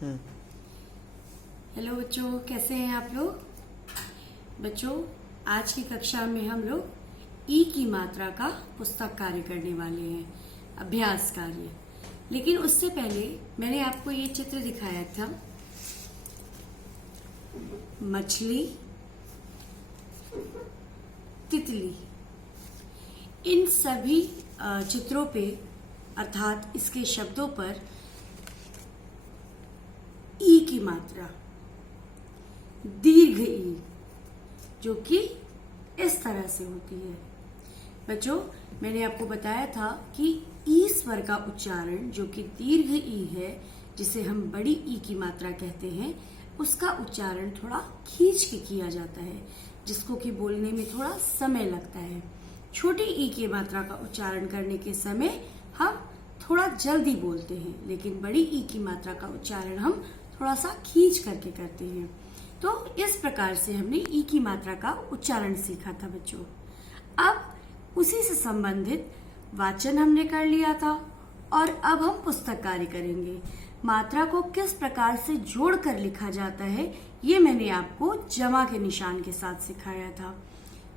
Hello बच्चों, कैसे हैं आप लोग। बच्चों, आज की कक्षा में हम लोग ई की मात्रा का पुस्तक कार्य करने वाले हैं, अभ्यास कार्य। लेकिन उससे पहले मैंने आपको ये चित्र दिखाया था, मछली, तितली। इन सभी चित्रों पे अर्थात इसके शब्दों पर ई की मात्रा, दीर्घ ई, जो कि इस तरह से होती है। बच्चों, मैंने आपको बताया था कि ई स्वर का उच्चारण, जो कि दीर्घ ई है, जिसे हम बड़ी ई की मात्रा कहते हैं, उसका उच्चारण थोड़ा खींच के किया जाता है, जिसको कि बोलने में थोड़ा समय लगता है। छोटी ई की मात्रा का उच्चारण करने के समय हम थोड़ा जल्दी बोलते हैं, लेकिन बड़ी ई की मात्रा का उच्चारण हम थोड़ा सा खींच करके करते हैं। तो इस प्रकार से हमने ई की मात्रा का उच्चारण सीखा था बच्चों। अब उसी से संबंधित वाचन हमने कर लिया था और अब हम पुस्तक कार्य करेंगे। मात्रा को किस प्रकार से जोड़कर लिखा जाता है, ये मैंने आपको जमा के निशान के साथ सिखाया था।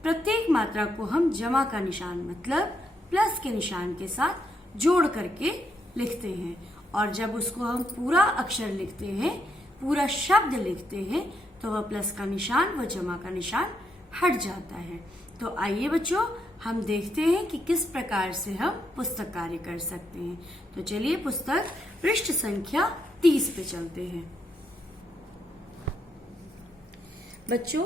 प्रत्येक मात्रा को हम जमा का निशान मतलब प्लस के निशान के साथ जोड़ करके लिखते हैं, और जब उसको हम पूरा अक्षर लिखते हैं, पूरा शब्द लिखते हैं, तो वह प्लस का निशान, वह जमा का निशान हट जाता है। तो आइए बच्चों, हम देखते हैं कि किस प्रकार से हम पुस्तक कार्य कर सकते हैं। तो चलिए पुस्तक पृष्ठ संख्या 30 पे चलते हैं। बच्चों,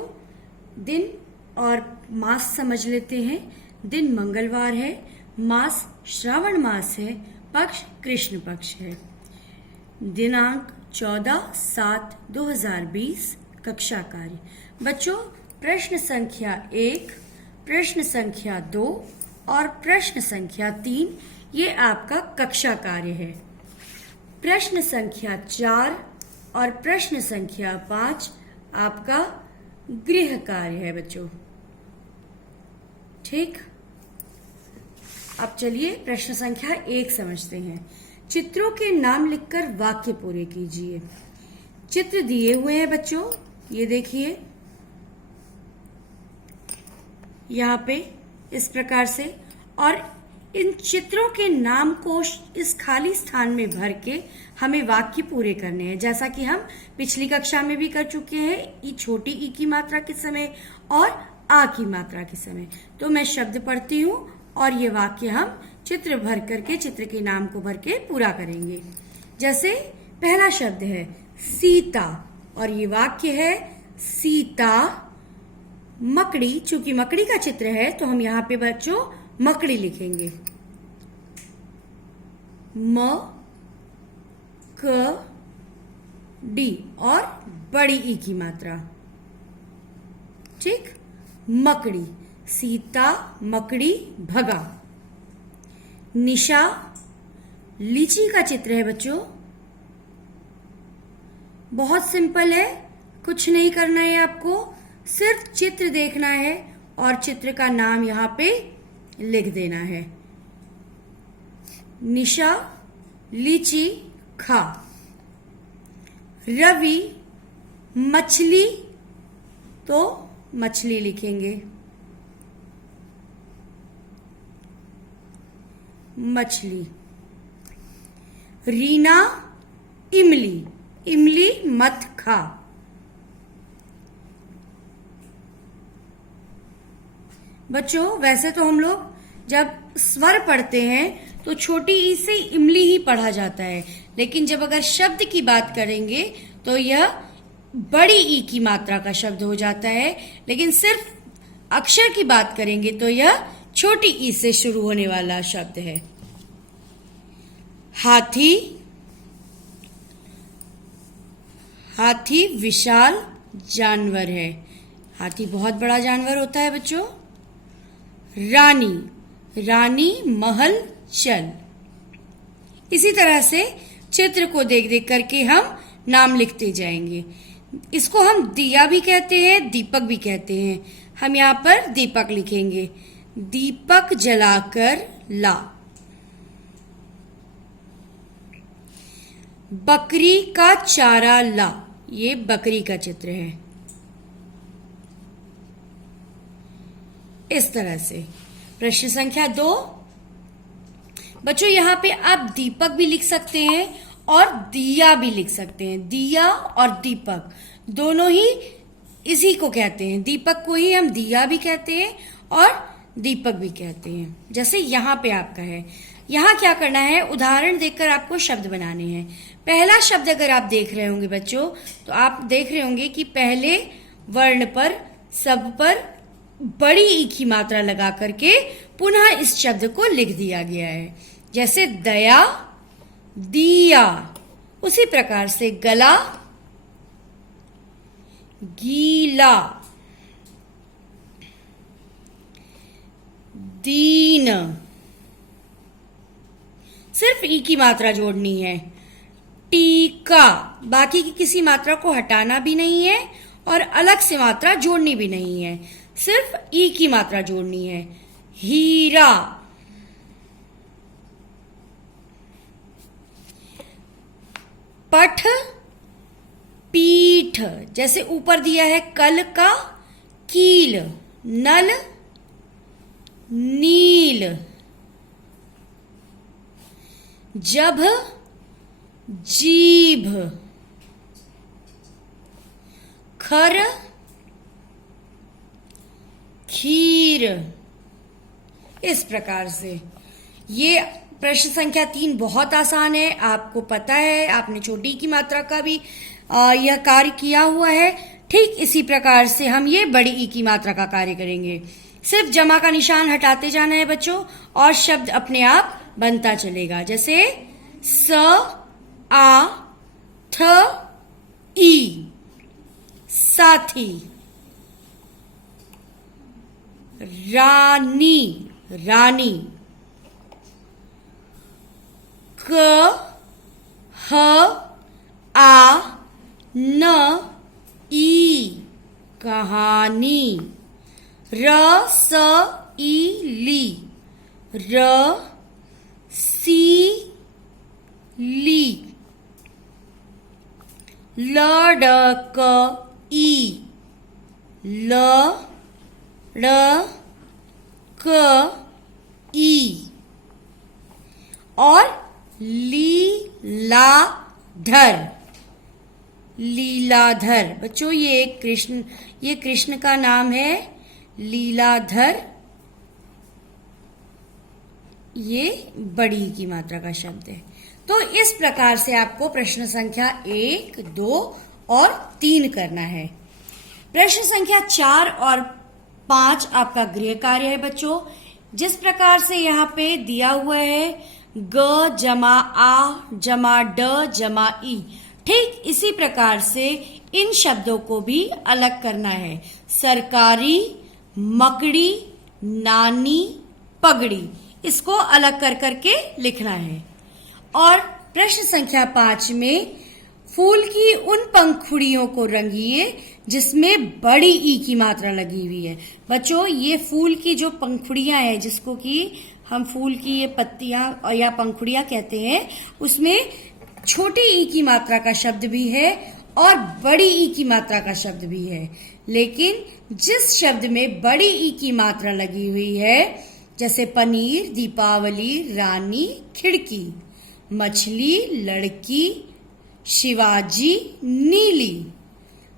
दिन और मास समझ लेते हैं। दिन मंगलवार है, मास श्रावण मास है, पक्ष कृष्ण पक्ष है। दिनांक 14/7/2020, कक्षा कार्य। बच्चों, प्रश्न संख्या 1, प्रश्न संख्या 2 और प्रश्न संख्या 3 ये आपका कक्षा कार्य है। प्रश्न संख्या 4 और प्रश्न संख्या 5 आपका गृह कार्य है बच्चों। ठीक, अब चलिए प्रश्न संख्या 1 समझते हैं। चित्रों के नाम लिखकर वाक्य पूरे कीजिए। चित्र दिए हुए हैं बच्चों, ये देखिए यहाँ पे इस प्रकार से, और इन चित्रों के नाम को इस खाली स्थान में भर के हमें वाक्य पूरे करने हैं, जैसा कि हम पिछली कक्षा में भी कर चुके हैं, ई छोटी ई की मात्रा के समय और आ की मात्रा के समय। तो मैं शब्द पढ़ती हूँ और ये वाक्य हम चित्र भर करके, चित्र के नाम को भर के पूरा करेंगे। जैसे पहला शब्द है सीता, और ये वाक्य है सीता मकड़ी। चूंकि मकड़ी का चित्र है तो हम यहाँ पे बच्चों मकड़ी लिखेंगे, म क डी, और बड़ी ई की मात्रा। ठीक, मकड़ी, सीता मकड़ी भगा। निशा लीची का चित्र है बच्चों, बहुत सिंपल है, कुछ नहीं करना है आपको, सिर्फ चित्र देखना है और चित्र का नाम यहाँ पे लिख देना है। निशा लीची खा। रवि मछली, तो मछली लिखेंगे, मछली। रीना इमली, इमली मत खा। बच्चों, वैसे तो हम लोग जब स्वर पढ़ते हैं तो छोटी ई से इमली ही पढ़ा जाता है, लेकिन जब अगर शब्द की बात करेंगे तो यह बड़ी ई की मात्रा का शब्द हो जाता है, लेकिन सिर्फ अक्षर की बात करेंगे तो यह छोटी ई से शुरू होने वाला शब्द है। हाथी, हाथी विशाल जानवर है, हाथी बहुत बड़ा जानवर होता है बच्चों। रानी, रानी महल चल। इसी तरह से चित्र को देख देख करके हम नाम लिखते जाएंगे। इसको हम दिया भी कहते हैं, दीपक भी कहते हैं। हम यहाँ पर दीपक लिखेंगे, दीपक जलाकर ला। बकरी का चारा ला। ये बकरी का चित्र है इस तरह से। प्रश्न संख्या 2, बच्चों यहां पे आप दीपक भी लिख सकते हैं और दिया भी लिख सकते हैं। दिया और दीपक दोनों ही इसी को कहते हैं। दीपक को ही हम दिया भी कहते हैं और दीपक भी कहते हैं। जैसे यहां पे आपका है, यहां क्या करना है, उदाहरण देखकर आपको शब्द बनाने हैं। पहला शब्द अगर आप देख रहे होंगे बच्चों, तो आप देख रहे होंगे कि पहले वर्ण पर सब पर बड़ी ई की मात्रा लगा करके पुनः इस शब्द को लिख दिया गया है। जैसे दया, दिया। उसी प्रकार से गला, गीला, दीन। सिर्फ ई की मात्रा जोड़नी है। टीका, बाकी की किसी मात्रा को हटाना भी नहीं है और अलग से मात्रा जोड़नी भी नहीं है, सिर्फ ई की मात्रा जोड़नी है। हीरा, पठ, पीठ। जैसे ऊपर दिया है कल का कील, नल, नील, जभ, जीभ, खर, खीर। इस प्रकार से ये प्रश्न संख्या 3 बहुत आसान है, आपको पता है, आपने छोटी की मात्रा का भी यह कार्य किया हुआ है। ठीक इसी प्रकार से हम ये बड़ी ई की मात्रा का कार्य करेंगे। सिर्फ जमा का निशान हटाते जाना है बच्चों और शब्द अपने आप बनता चलेगा। जैसे स, आ, थ, ई, साथी। रानी, रानी। क, ह, आ, न, ई, कहानी। र, स, ई, ली, र, सी, ली। ल, ड, क, ई, ल, ड़, क, ई। और लीलाधर, लीलाधर। बच्चों ये कृष्ण का नाम है, लीलाधर। ये बड़ी की मात्रा का शब्द है। तो इस प्रकार से आपको प्रश्न संख्या 1, 2 और 3 करना है। प्रश्न संख्या 4 और 5 आपका गृह कार्य है बच्चों। जिस प्रकार से यहाँ पे दिया हुआ है ग जमा आ जमा ड जमा ई, ठीक इसी प्रकार से इन शब्दों को भी अलग करना है। सरकारी, मकड़ी, नानी, पगड़ी, इसको अलग कर करके लिखना है। और प्रश्न संख्या 5 में फूल की उन पंखुड़ियों को रंगिए जिसमें बड़ी ई की मात्रा लगी हुई है। बच्चों ये फूल की जो पंखुड़ियां हैं, जिसको कि हम फूल की ये पत्तियां या पंखुड़ियां कहते हैं, उसमें छोटी ई की मात्रा का शब्द भी है और बड़ी ई की मात्रा का शब्द भी है। लेकिन जिस शब्द में बड़ी ई की मात्रा लगी हुई है, जैसे पनीर, दीपावली, रानी, खिड़की, मछली, लड़की, शिवाजी, नीली,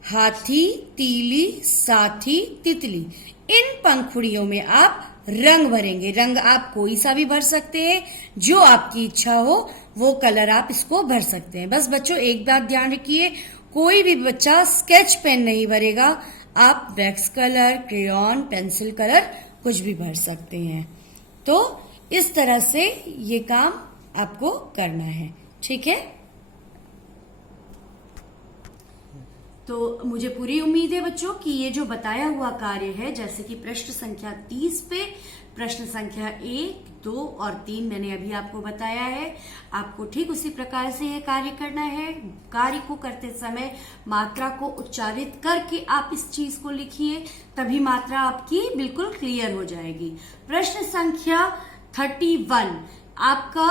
हाथी, तीली, साथी, तितली, इन पंखुड़ियों में आप रंग भरेंगे। रंग आप कोई सा भी भर सकते हैं, जो आपकी इच्छा हो वो कलर आप इसको भर सकते हैं। बस बच्चों एक बात ध्यान रखिए, कोई भी बच्चा स्केच पेन नहीं भरेगा, आप wax colour, crayon, pencil colour कुछ भी भर सकते हैं। तो इस तरह से ये काम आपको करना है, ठीक है। तो मुझे पूरी उम्मीद है बच्चों कि ये जो बताया हुआ कार्य है, जैसे कि प्रश्न संख्या 30 पे प्रश्न संख्या 1, 2 और 3 मैंने अभी आपको बताया है, आपको ठीक उसी प्रकार से ये कार्य करना है। कार्य को करते समय मात्रा को उच्चारित करके आप इस चीज को लिखिए, तभी मात्रा आपकी बिल्कुल क्लियर हो जाएगी। प्रश्न संख्या 31 आपका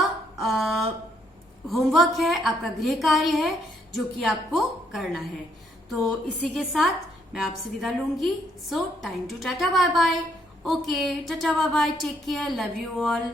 होमवर्क है, आपका गृह कार्य है जो कि आपको करना है। तो इसी के साथ मैं आपसे विदा लूंगी। So time to tata bye bye. Okay, tata bye bye, take care, love you all.